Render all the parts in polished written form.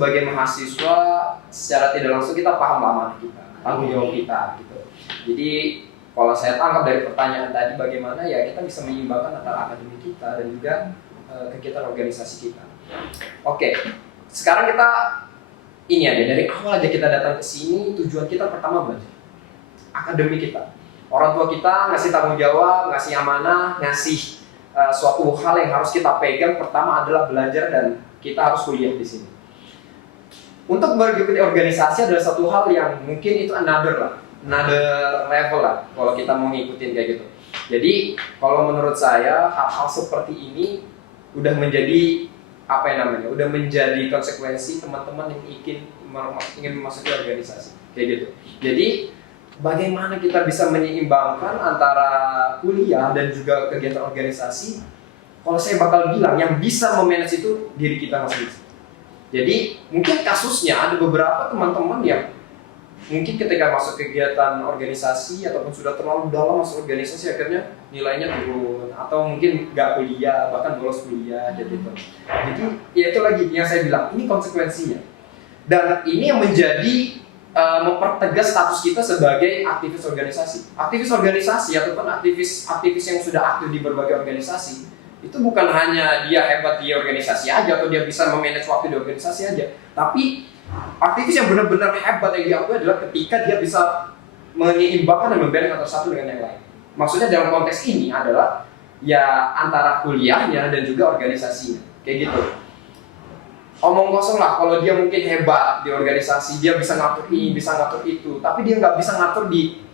sebagai mahasiswa secara tidak langsung kita paham amanah kita, tanggung jawab kita gitu. Jadi kalau saya tangkap dari pertanyaan tadi bagaimana ya kita bisa menyeimbangkan antara akademik kita dan juga kegiatan organisasi kita. Oke, sekarang kita ini aja dari awal aja kita datang ke sini tujuan kita pertama belajar. Akademik kita, orang tua kita ngasih tanggung jawab, ngasih amanah, ngasih suatu hal yang harus kita pegang pertama adalah belajar dan kita harus kuliah di sini. Untuk mengikuti organisasi adalah satu hal yang mungkin itu another level lah kalau kita mau ngikutin kayak gitu. Jadi kalau menurut saya hal-hal seperti ini udah menjadi udah menjadi konsekuensi teman-teman yang ingin memasuki organisasi kayak gitu. Jadi bagaimana kita bisa menyeimbangkan antara kuliah dan juga kegiatan organisasi? Kalau saya bakal bilang yang bisa memanage itu diri kita masing-masing. Jadi mungkin kasusnya ada beberapa teman-teman yang mungkin ketika masuk kegiatan organisasi ataupun sudah terlalu dalam masuk organisasi akhirnya nilainya turun atau mungkin nggak kuliah bahkan bolos kuliah gitu. Jadi ya itu lagi yang saya bilang ini konsekuensinya dan ini yang menjadi mempertegas status kita sebagai aktivis organisasi. Aktivis organisasi ataupun aktivis yang sudah aktif di berbagai organisasi itu bukan hanya dia hebat di organisasi aja atau dia bisa memanage waktu di organisasi aja, tapi aktivis yang benar-benar hebat yang diakui adalah ketika dia bisa menyeimbangkan dan membalance antara satu dengan yang lain. Maksudnya dalam konteks ini adalah ya antara kuliahnya dan juga organisasinya, kayak gitu. Omong kosong lah, kalau dia mungkin hebat di organisasi, dia bisa ngatur ini, bisa ngatur itu, tapi dia nggak bisa ngatur di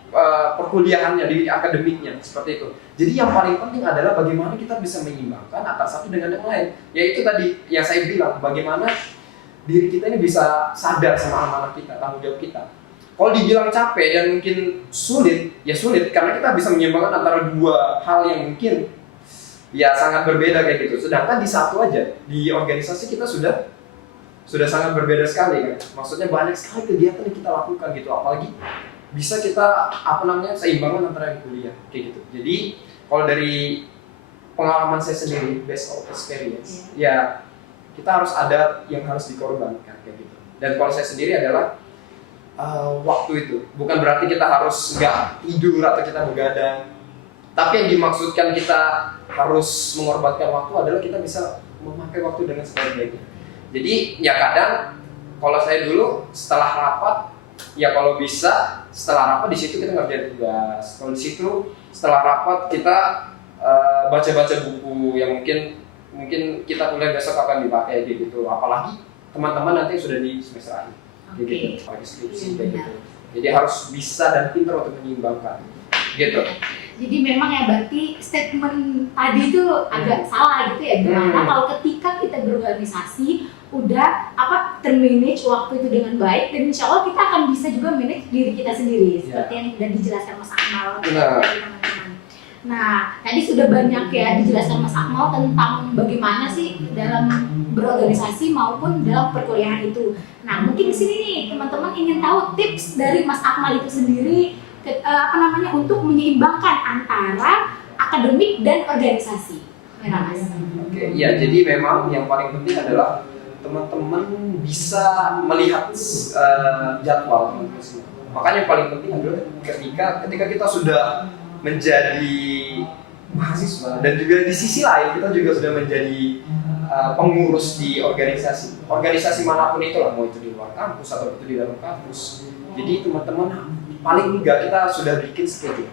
perkuliahannya, di akademiknya, seperti itu. Jadi yang paling penting adalah bagaimana kita bisa menyeimbangkan antara satu dengan yang lain. Yaitu tadi yang saya bilang, bagaimana diri kita ini bisa sadar sama amanah kita, tanggung jawab kita. Kalau dibilang capek dan mungkin sulit, ya sulit karena kita bisa menyeimbangkan antara dua hal yang mungkin ya sangat berbeda kayak gitu. Sedangkan di satu aja, di organisasi kita sudah sangat berbeda sekali kan. Maksudnya banyak sekali kegiatan yang kita lakukan gitu, apalagi bisa kita seimbangkan antara yang kuliah kayak gitu. Jadi kalau dari pengalaman saya sendiri, based on experience, ya kita harus ada yang harus dikorbankan kayak gitu. Dan kalau saya sendiri adalah waktu itu bukan berarti kita harus nggak tidur atau kita begadang, tapi yang dimaksudkan kita harus mengorbankan waktu adalah kita bisa memakai waktu dengan sebaik-baiknya. Jadi ya kadang kalau saya dulu setelah rapat, ya kalau bisa setelah rapat di situ kita ngerjain tugas. Kalau di situ setelah rapat kita baca-baca buku yang mungkin kita kuliah besok akan dipakai gitu. Apalagi teman-teman nanti sudah di semester akhir, gitu, pakai skripsi kayak gitu. Jadi harus bisa dan pintar untuk menyeimbangkan, gitu. Jadi memang ya berarti statement tadi itu agak salah gitu ya. Gimana kalau ketika kita berorganisasi udah termanage waktu itu dengan baik dan insya Allah kita akan bisa juga manage diri kita sendiri seperti yang sudah dijelaskan Mas Akmal dari teman-teman. Nah tadi sudah banyak ya dijelaskan Mas Akmal tentang bagaimana sih dalam berorganisasi maupun dalam perkuliahan itu. Nah mungkin di sini nih teman-teman ingin tahu tips dari Mas Akmal itu sendiri untuk menyeimbangkan antara akademik dan organisasi. Oke, ya jadi memang yang paling penting adalah teman-teman bisa melihat jadwal teman-teman semua. Makanya yang paling penting adalah ketika kita sudah menjadi mahasiswa dan juga di sisi lain kita juga sudah menjadi pengurus di organisasi manapun itulah, mau itu di luar kampus atau itu di dalam kampus. Jadi teman-teman paling enggak kita sudah bikin schedule.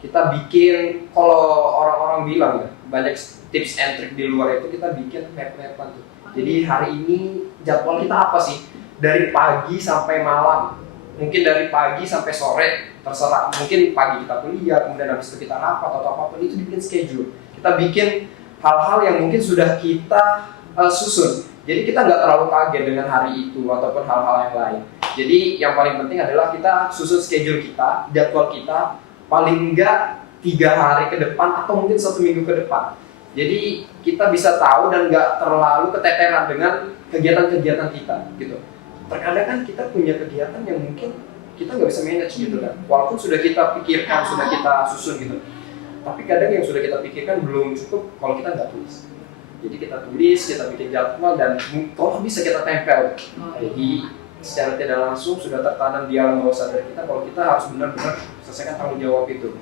Kita bikin, kalau orang-orang bilang ya, banyak tips and trick di luar itu kita bikin map-mapan tuh. Jadi hari ini jadwal kita apa sih? Dari pagi sampai malam. Mungkin dari pagi sampai sore, terserah. Mungkin pagi kita kuliah, kemudian habis itu kita rapat atau apapun, itu dibikin schedule. Kita bikin hal-hal yang mungkin sudah kita susun. Jadi kita nggak terlalu kaget dengan hari itu ataupun hal-hal yang lain. Jadi yang paling penting adalah kita susun schedule kita, jadwal kita paling enggak 3 hari ke depan atau mungkin 1 minggu ke depan. Jadi kita bisa tahu dan nggak terlalu keteteran dengan kegiatan-kegiatan kita gitu. Terkadang kan kita punya kegiatan yang mungkin kita nggak bisa manage gitu kan. Walaupun sudah kita pikirkan, sudah kita susun gitu. Tapi kadang yang sudah kita pikirkan belum cukup kalau kita nggak tulis. Jadi kita tulis, kita bikin jadwal, dan kalau bisa kita tempel. Jadi secara tidak langsung sudah tertanam di alam bawah sadar kita kalau kita harus benar-benar selesaikan tanggung jawab itu.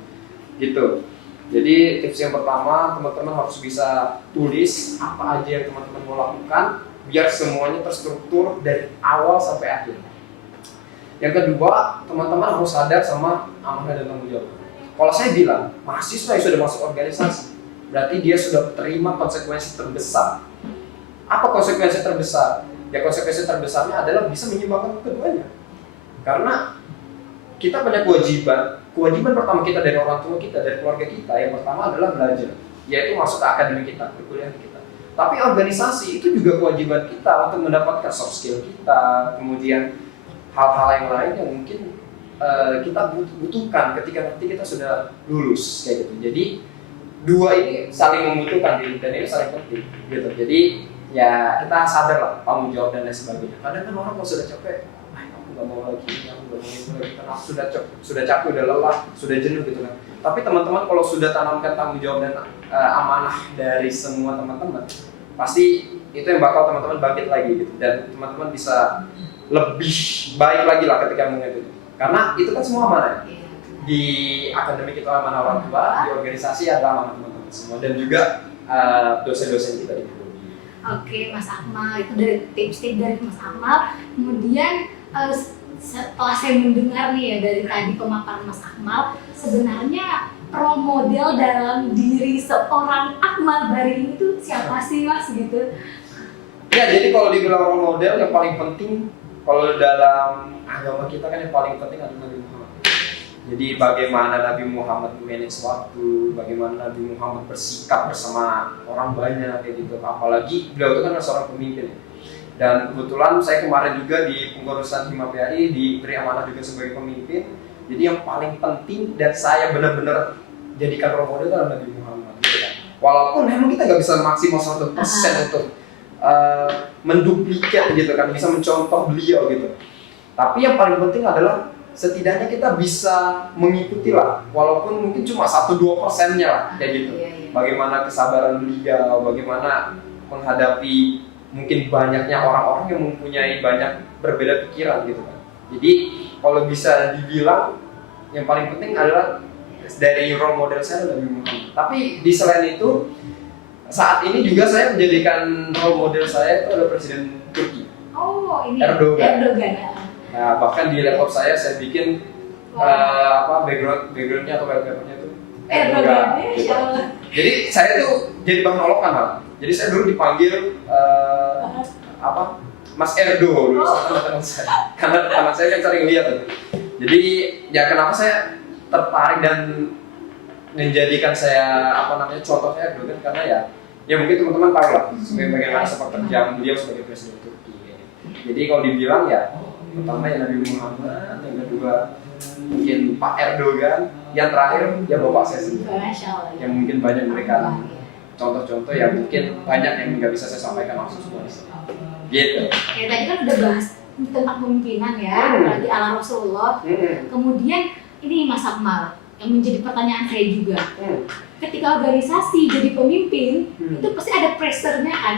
Gitu. Jadi tips yang pertama, teman-teman harus bisa tulis apa aja yang teman-teman mau lakukan biar semuanya terstruktur dari awal sampai akhir. Yang kedua, teman-teman harus sadar sama amanah dan tanggung jawab. Kalau saya bilang, mahasiswa yang sudah masuk organisasi, berarti dia sudah terima konsekuensi terbesar. Apa konsekuensi terbesar? Ya konsekuensi terbesarnya adalah bisa menyeimbangkan keduanya. Karena kita punya kewajiban. Kewajiban pertama kita dari orang tua kita, dari keluarga kita, yang pertama adalah belajar, yaitu masuk ke akademik kita, perkuliahan kita. Tapi organisasi itu juga kewajiban kita untuk mendapatkan soft skill kita, kemudian hal-hal yang lain yang mungkin kita butuhkan ketika nanti kita sudah lulus kayak gitu. Jadi dua ini saling membutuhkan dan ini saling penting gitu. Jadi ya kita sadar lah tanggung jawab dan lain sebagainya. Kadang kan orang kalau sudah capek, aku nggak mau lagi, aku nggak mau itu lagi, karena aku sudah capek, udah lelah, sudah jenuh gitu kan. Tapi teman-teman kalau sudah tanamkan tanggung jawab dan amanah dari semua teman-teman, pasti itu yang bakal teman-teman bangkit lagi gitu, dan teman-teman bisa lebih baik lagi lah ketika mengikuti. Karena itu kan semua amanah. Di akademik itu amanah orang tua, di organisasi adalah amanah teman-teman semua, dan juga dosen-dosen kita di situ. Oke, Mas Akmal, itu dari tips-tips dari Mas Akmal. Kemudian setelah saya mendengar nih ya dari tadi pemaparan Mas Akmal, sebenarnya role model dalam diri seorang Akmal Bahri itu siapa sih Mas gitu? Ya, jadi kalau dibilang role model yang paling penting, kalau dalam agama kita kan yang paling penting adalah Nabi Muhammad. Jadi bagaimana Nabi Muhammad manage waktu, bagaimana Nabi Muhammad bersikap bersama orang banyak kayak gitu. Apalagi beliau itu kan seorang pemimpin. Dan kebetulan saya kemarin juga di pengurusan Hima PAI diberi amanah juga sebagai pemimpin. Jadi yang paling penting dan saya benar-benar jadikan role model adalah Nabi Muhammad. Gitu kan. Walaupun memang kita nggak bisa maksimal 100% untuk menduplikat gitu kan, bisa mencontoh beliau gitu. Tapi yang paling penting adalah setidaknya kita bisa mengikuti lah, walaupun mungkin cuma 1-2%-nya lah kayak gitu. Bagaimana kesabaran beliau, bagaimana menghadapi mungkin banyaknya orang-orang yang mempunyai banyak berbeda pikiran gitu kan. Jadi kalau bisa dibilang yang paling penting adalah dari role model saya Nabi Muhammad. Tapi di selain itu, saat ini juga saya menjadikan role model saya itu adalah Presiden Turki. Oh, ini Erdogan. Nah, bahkan di laptop saya bikin backgroundnya atau wallpapernya itu Erdogan. Gitu. Jadi saya tuh jadi bahan olokan lah. Jadi saya dulu dipanggil Mas Erdo dulu sama teman saya. Karena teman saya kan sering lihat tuh. Jadi ya kenapa saya tertarik dan menjadikan saya contohnya Erdogan, karena ya mungkin teman-teman tahu lah bagaimana sepak terjang beliau sebagai presiden Turki. Jadi kalau dibilang ya pertama ya Nabi Muhammad, yang kedua mungkin Pak Erdogan, yang terakhir ya Bapak saya sendiri. Yang mungkin banyak memberikan contoh-contoh yang mungkin banyak yang nggak bisa saya sampaikan langsung semua di sini. Gitu. Ya tadi kan udah bahas tentang pemimpinan ya, berarti ala Rasulullah. Kemudian ini Mas Akmal yang menjadi pertanyaan saya juga. Ketika organisasi jadi pemimpin, itu pasti ada pressure-nya kan,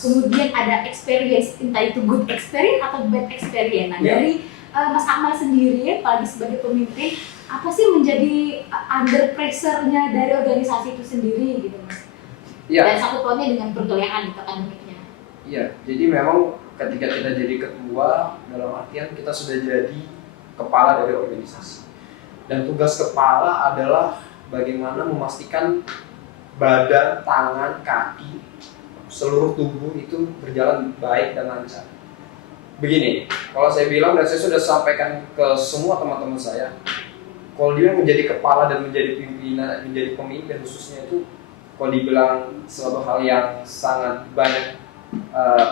kemudian ada experience, entah itu good experience atau bad experience. Nah, dari Mas Akmal sendiri, apalagi sebagai pemimpin, apa sih menjadi under pressure-nya dari organisasi itu sendiri gitu Mas? Dan satu poinnya dengan perkuliahan gitu akademiknya. Iya, jadi memang ketika kita jadi ketua, dalam artian kita sudah jadi kepala dari organisasi. Dan tugas kepala adalah bagaimana memastikan badan, tangan, kaki, seluruh tubuh itu berjalan baik dan lancar. Begini, kalau saya bilang dan saya sudah sampaikan ke semua teman-teman saya, kalau dia menjadi kepala dan menjadi pimpinan, menjadi pemimpin khususnya itu, kalau dibilang suatu hal yang sangat banyak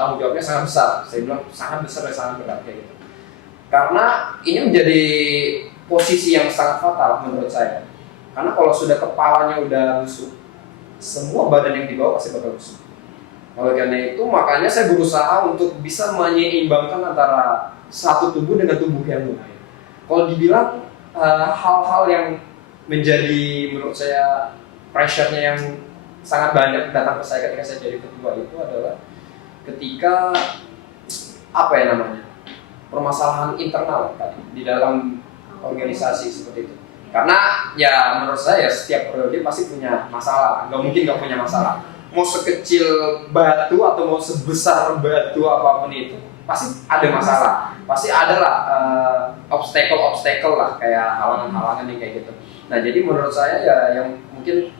tanggung jawabnya sangat besar. Saya bilang sangat besar dan sangat berat kayak gitu. Karena ini menjadi posisi yang sangat fatal menurut saya. Karena kalau sudah kepalanya udah busuk, semua badan yang dibawa pasti bakal busuk. Oleh karena itu, makanya saya berusaha untuk bisa menyeimbangkan antara satu tubuh dengan tubuh yang lain. Kalau dibilang hal-hal yang menjadi menurut saya pressure-nya yang sangat banyak datang ke saya ketika saya jadi ketua itu adalah ketika apa ya namanya, permasalahan internal tadi di dalam organisasi seperti itu. Karena ya menurut saya setiap periode pasti punya masalah, nggak mungkin nggak punya masalah. Mau sekecil batu atau mau sebesar batu apapun itu pasti ada masalah, pasti ada lah obstacle lah, kayak halangan-halangan yang kayak gitu. Nah jadi menurut saya ya yang mungkin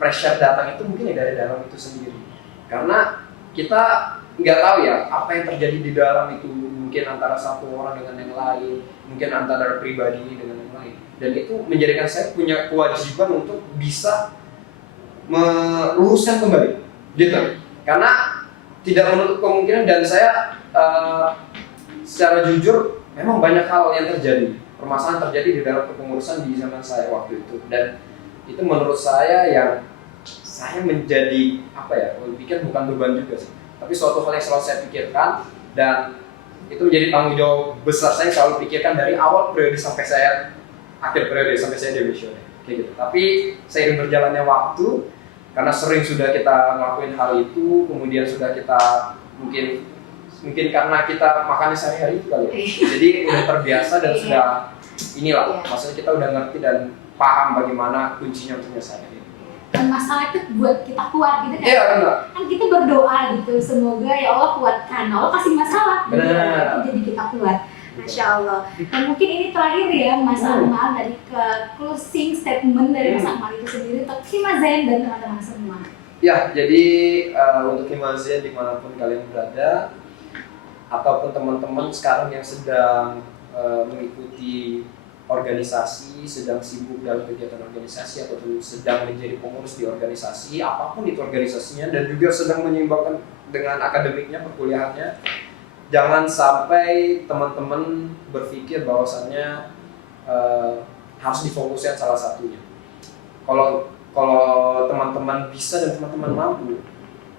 pressure datang itu mungkin ya dari dalam itu sendiri, karena kita nggak tahu ya apa yang terjadi di dalam itu, mungkin antara satu orang dengan yang lain, mungkin antara pribadi ini dengan yang lain, dan itu menjadikan saya punya kewajiban untuk bisa meluruskan kembali gitu, karena tidak menutup kemungkinan, dan saya secara jujur memang banyak hal yang terjadi, permasalahan terjadi di dalam kepengurusan di zaman saya waktu itu, dan itu menurut saya yang saya menjadi apa ya, pikir bukan beban juga sih, tapi suatu hal yang selalu saya pikirkan, dan itu menjadi tanggung jawab besar saya yang selalu pikirkan dari awal periode sampai saya akhir periode, sampai saya demisioner kayak gitu. Tapi seiring berjalannya waktu, karena sering sudah kita ngelakuin hal itu, kemudian sudah kita mungkin karena kita makannya sehari-hari itu kali ya, jadi udah terbiasa dan sudah inilah, maksudnya kita udah ngerti dan paham bagaimana kuncinya untuk menyelesaikan itu. Dan masalah itu buat kita kuat gitu kan? Iya benar. Kan kita berdoa gitu, semoga ya Allah kuatkan, Allah kasih masalah gitu, Benar. jadi kita kuat. Masya Allah. Dan mungkin ini terakhir ya Mas Akmal, dari ke closing statement dari Mas Akmal itu sendiri untuk Himazen dan teman-teman semua. Ya, jadi untuk Himazen dimanapun kalian berada, ataupun teman-teman sekarang yang sedang mengikuti organisasi, sedang sibuk dalam kegiatan organisasi, ataupun sedang menjadi pengurus di organisasi, apapun itu organisasinya, dan juga sedang menyeimbangkan dengan akademiknya, perkuliahannya, jangan sampai teman-teman berpikir bahwasannya harus difokuskan salah satunya. Kalau teman-teman bisa dan teman-teman mampu,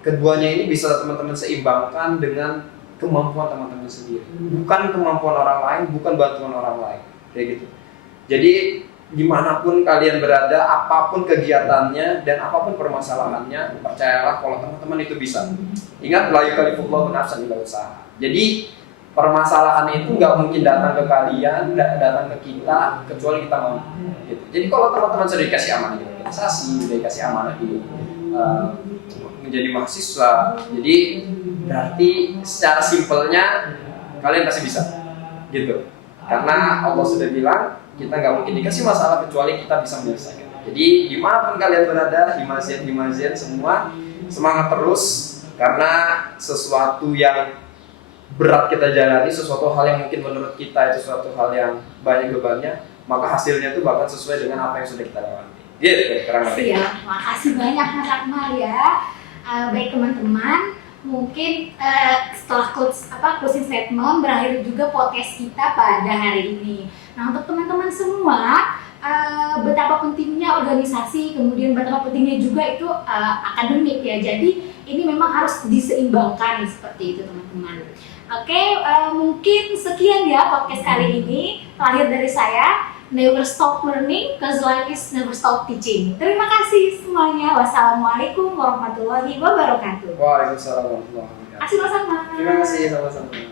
keduanya ini bisa teman-teman seimbangkan dengan kemampuan teman-teman sendiri, bukan kemampuan orang lain, bukan bantuan orang lain, kayak gitu. Jadi dimanapun kalian berada, apapun kegiatannya dan apapun permasalahannya, percayalah kalau teman-teman itu bisa. Ingat, la yukallifullahu nafsan illa wus'aha. Jadi permasalahan itu nggak mungkin datang ke kalian, nggak datang ke kita kecuali kita mau. Gitu. Jadi kalau teman-teman sudah dikasih amanah di organisasi, sudah dikasih amanah di menjadi mahasiswa, jadi berarti secara simpelnya kalian pasti bisa, gitu. Karena Allah sudah bilang kita nggak mungkin dikasih masalah kecuali kita bisa menyelesaikan. Jadi dimanapun kalian berada, Himazen semua semangat terus, karena sesuatu yang berat kita jalani, sesuatu hal yang mungkin menurut kita itu sesuatu hal yang banyak bebannya, maka hasilnya itu bakal sesuai dengan apa yang sudah kita lewati. Gitu, kurang lebih. Siap, makasih banyak Mas Akmal ya. Baik teman-teman, mungkin setelah closing statement berakhir juga podcast kita pada hari ini. Nah untuk teman-teman semua, betapa pentingnya organisasi, kemudian betapa pentingnya juga itu akademik ya. Jadi ini memang harus diseimbangkan seperti itu teman-teman. Oke, mungkin sekian ya podcast kali ini. Terakhir dari saya, never stop learning, cause life is never stop teaching. Terima kasih semuanya. Wassalamualaikum warahmatullahi wabarakatuh. Waalaikumsalam warahmatullahi wabarakatuh. Terima kasih Mas Akmal. Terima kasih, sama-sama.